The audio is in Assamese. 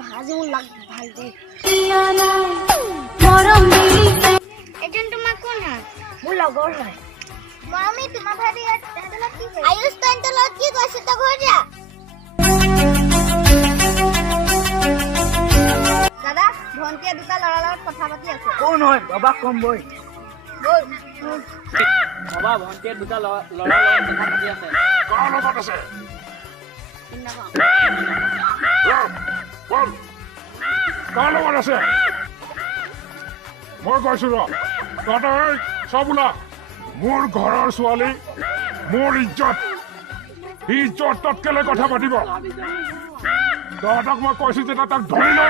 আজি মোৰ লাগ ভাল দে এজন তোমাৰ কোন হয় মোৰ লগৰ হয় মামি তোমাৰ ভাবি তেহেঁতৰ কি হয় আয়ুষ তেহেঁতৰ লগত কি কৈছে তই ঘৰ যা দাদা ভন্টিয়ে দুটা ল'ৰাৰ লগত কথা পাতি আছে কোন হয় বাবা কম বই বাবা ভন্টিয়ে দুটা ল'ৰাৰ লগত কথা পাতি আছে কাৰ লগত আছে কাৰ লগত আছে মই কৈছো ৰ তহঁতৰ চব ওলা মোৰ ঘৰৰ ছোৱালী মোৰ ইজ্জত ইজ্জতত কেলে কথা পাতিব তহঁতক মই কৈছো যে তাক ধৰি লোৱা